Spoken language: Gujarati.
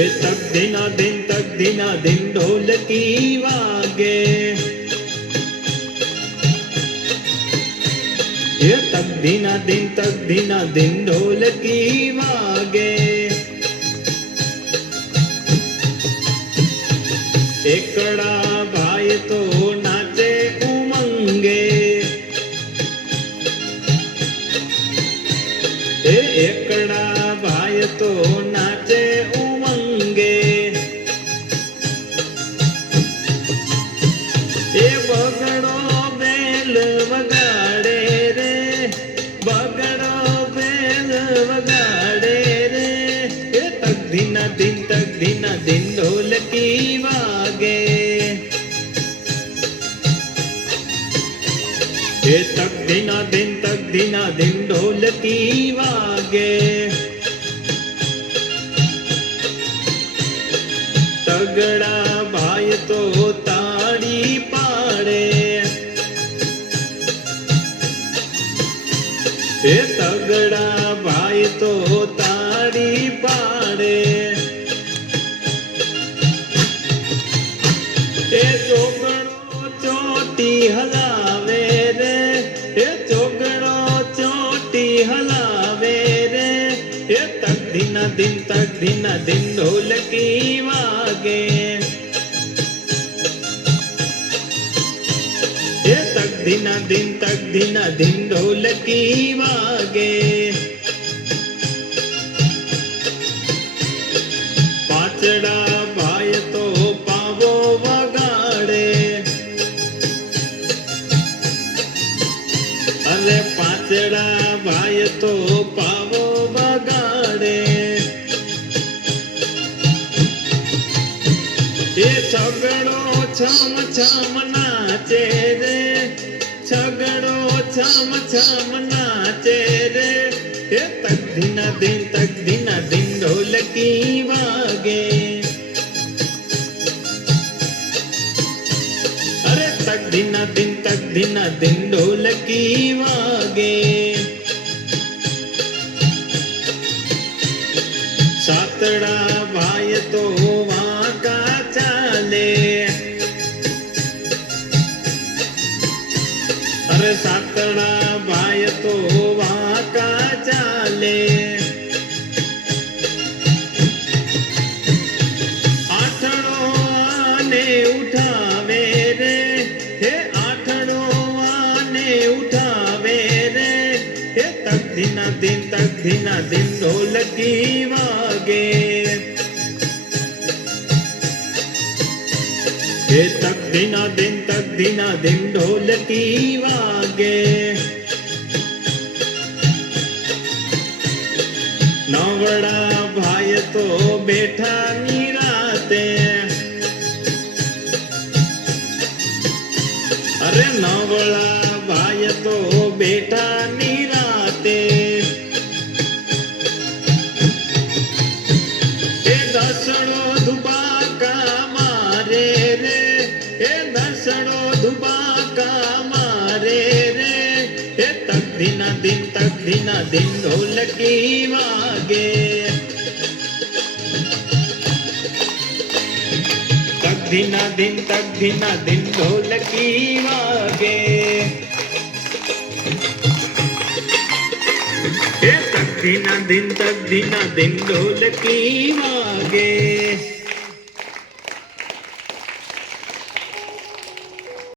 એ તક દિના દિન ઢોલકી વાગે, એ તક દિના દિન ઢોલકી વાગે, એકડા ભાઈ તો નાચે ઉમંગે, એ એકડા ભાઈ તો નાચે ઉમંગે, એ બગડો બેલ વગાડે રે, બગડો બેલ વગાડે રે, એ તક દિના દિન ઢોલકી વાગે, એ તક દિના દિન ઢોલકી વાગે, તગડા ભાઈ તો તાળી પાડે, એ તગડા ભાઈ તો તાળી પાડે, એ ચોગડો ચોટી હલાવે રે, એ ચોગડો ચોટી હલાવે રે, એ તક દિના દિન ઢોલકી વાગે, એ તક દિના દિન ઢોલકી વાગે, પાછડા ભાઈ તો પાવો વગાડે, અરે પાછડા ભાઈ તો પાવો વગાડે, એ છગડો છમ છમ નાચે રે, છગડો છમ છમ નાચે રે, એ તક દિના દિન ઢોલકી વાગે, અરે તક દિના દિન ઢોલકી વાગે, સાતડા ભાઈ તો વાંકા ચાલે, અરે સાતડા ભાઈ તો વાંકા ચાલે, આઠડો આને ઉઠાવે રે, હે આઠડો આને ઉઠાવે રે, હે તક દિના દિન ઢોલકી વાગે, હે તક દિના દિન ઢોલકી વાગે, નવડા ભાઈ તો બેઠા નિરાતે, અરે નવડા ભાઈ તો બેઠા નિરાતે, એ દસડો ધુબાકા મારે રે, એ દસડો ધુબાકા મારે રે, એ તક દિના દિન ઢોલકી વાગે, તક દિના દિન ઢોલકી વાગે, એ તક દિના દિન ઢોલકી વાગે,